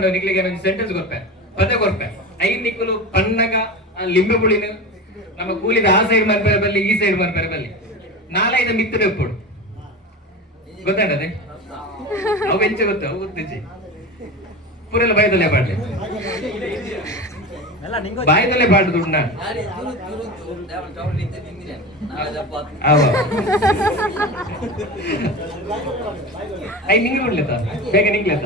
ಪಂಡ ನಿಕ್ಲಿಗೆ ಸೆಂಟೆನ್ಸ್ ಕೊರ್ಪೆ ಪದ ಕೊರ್ಪೆ ಐದು ನಿಕ್ಕಲು ಪನ್ನಗ ಲಿಂಬೆ ಬುಳಿನ ನಮ್ಮ ಕೂಲಿದ ಆ ಸೈಡ್ ಮರ್ಪೇರ ಬಲ್ಲಿ ಈ ಸೈಡ್ ಮರ್ಪೇರ ಬಲ್ಲಿ ನಾಲೈದು ಮಿತ್ತಡೆ ಉಪ್ಪುಡು ಗೊತ್ತಾಡದೆ ಅವು ಎಂಚ ಗೊತ್ತ ಅವು ಗೊತ್ತಿಜ್ಜಿ ಪೂರೆಲ್ಲ ಬಾಯ್ದಲ್ಲೇ ಪಾಡ್ಲಿ ಬಾಯ್ದಲ್ಲೇ ಪಾಡ್ದು ದುಡ್ಡು ನಾನು ಐ ನಿಂಗೆ ಬಿಡ್ಲೇತ ಬೇಗ ನಿಂಗ್ಲೇತ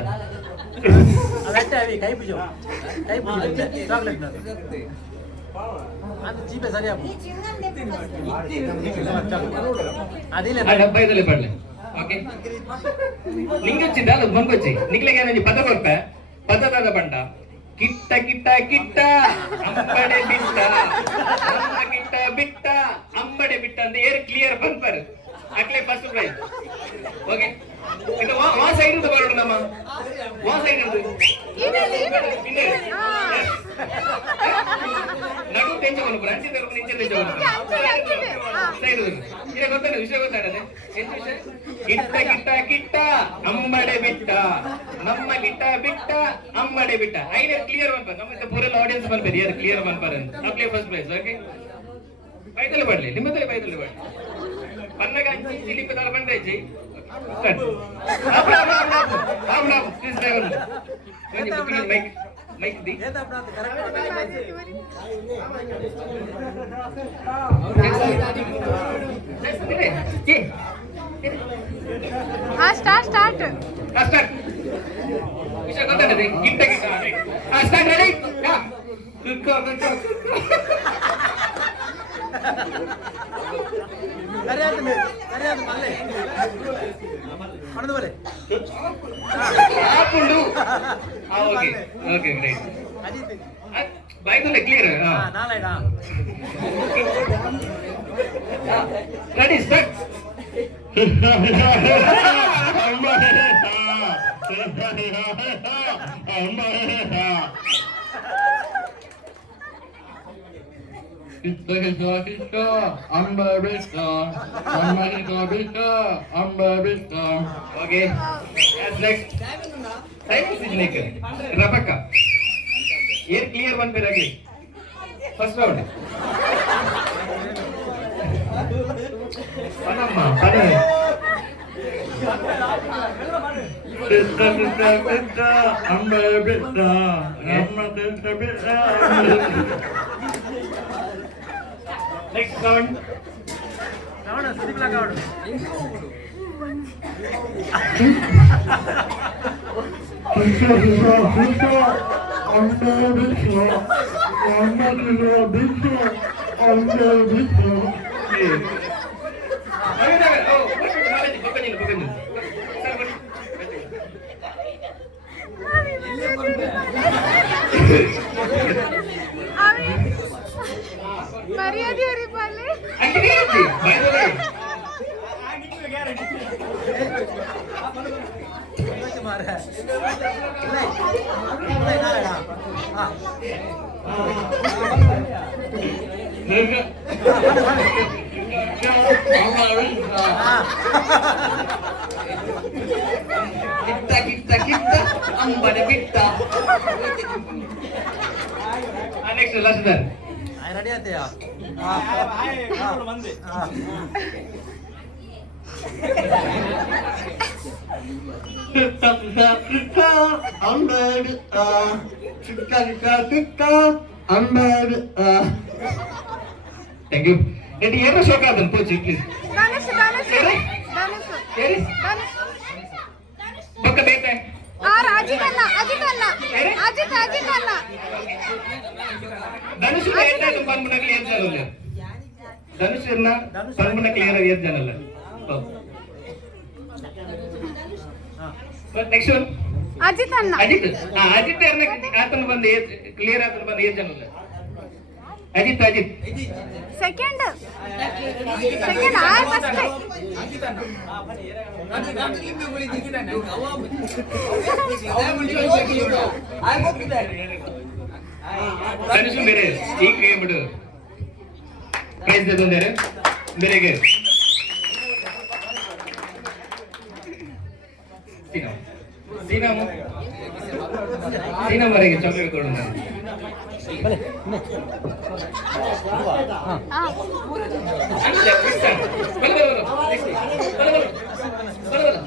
డబ్బాయిదలే పడలే ఓకే లింగొచ్చింది అలా బంకొచ్చి నిక్లే పద కొరప పదదాద పంట కిట్ట కిట్ట కిట్ట అంబడే బిట్ట అమ్మ కిట్ట బిట్ట అంబడే బిట్ట ಅಂತ ಏರ್ ಕ್ಲಿಯರ್ ಬಂದ್ಪಾರು ಅಕ್ಲೆ ಫಸ್ಟ್ ಪ್ರೈಸ್ ಓಕೆ ಇದು ವಾ ಸೈಡ್ ಇಂದ ಬರೋಣ ನಮ್ಮ ವಾ ಸೈಡ್ ಇಂದ ನಡು ತೆಂಚ ಬರೋಣ ಬ್ರಾಂಚ್ ತರಕ ನಿಂಚೆ ತೆಂಚ ಬರೋಣ ಸೈಡ್ ಇದೆ ಗೊತ್ತಾನೆ ವಿಷಯ ಗೊತ್ತಾಡದೆ ಏನು ವಿಷಯ ಕಿಟ್ಟ ಕಿಟ್ಟ ಕಿಟ್ಟ ಅಂಬಡೆ ಬಿಟ್ಟ ನಮ್ಮ ಕಿಟ್ಟ ಬಿಟ್ಟ ಅಂಬಡೆ ಬಿಟ್ಟ ಐನೇ ಕ್ಲಿಯರ್ ಬಂದ್ಪಾರ ನಮ್ಮ ಪೂರೆಲ್ಲ ಆಡಿಯನ್ಸ್ ಬಂದ್ಪಾರ ಯಾರು ಕ್ಲಿಯರ್ ಬಂದ್ಪಾರ ಅಂತ ಅಕ್ಲೆ ಫಸ್ಟ್ ಪ್ರೈಸ್ ಓಕೆ ಬೈದಲ್ಲೇ ಬಡ್ಲಿ ನಿಮ್ಮದಲ್ಲೇ ಬೈದಲ್ಲೇ ಬಡ್ಲಿ ಪನ್ನಗ ಅಂಚಿ ಲಿಪ್ಪದಾರ ಬಂದ್ರೆ ಜೈ ಮೈಕ್ ದಿ ಸ್ಟಾರ್ಟ್ ಸ್ಟಾರ್ಟ್ ಸ್ಟಾರ್ಟ್ ವಿಷಯ ಗೊತ್ತಾಗದೆ ಗಿಟ್ಟ ಗಿಟ್ಟ ಸ್ಟಾರ್ಟ್ ರೆಡಿ బాయ్దలే clear ready start Okay. Yes, next. Time is like Rebecca. Here clear one per again. First round. Panama. Next round. Round siripla round. ಮರ್ಯಾದೆ ಹೊರಿಬಾಲೆ ಕಿಟ್ಟ ಕಿಟ್ಟ ಅಂಬಡೆ ಬಿಟ್ಟ ನೆಕ್ಸ್ಟ್ ಲಾಸ್ಟ್ ದರ್ ready atya bande kitta ambed kitta ambed thank you ready ಏನು ಶೋಕ ಅದನ್ನ ಪೋಚಿ please Dhanush ಬಕ್ಕ ಬೇತೆ ಅಜಿತ್ ಅಲ್ಲ ಧನುಷ್ ಏನಾದ್ರು ಬಂದ್ಬಿಟ್ಟ ಕ್ಲಿಯರ್ ಜನಲ್ಲ ಧನುಷ್ ಅನ್ನ ಬಂದ್ಬಿಟ್ಟ ಕ್ಲಿಯರ್ ಆಗಿ ಜನಲ್ಲ ನೆಕ್ಸ್ಟ್ ಒನ್ ಅಜಿತ್ ಆತನ ಬಂದು ಕ್ಲಿಯರ್ ಆತನ ಬಂದು ಏನ್ ಜನಲ್ಲ ಅಜಿತ್ ಸೆಕೆಂಡ್ ಧನುಷ್ ಬೇರೆ ಈಗ ಹೇಳ್ಬಿಡು ಪ್ರೈಸ್ ತಂದರೆ ಬೇರೆಗೆ ಸೀನಾಮು ಸೀನಮ್ಮರಿಗೆ ಚಾಕ್ಲೇಟ್ ಕೊಡು ನಾನು. ಅಷ್ಟೇ, ಇಷ್ಟ. ಬಲು, ಬಲು, ಬಲು. ಬಲು, ಬಲು.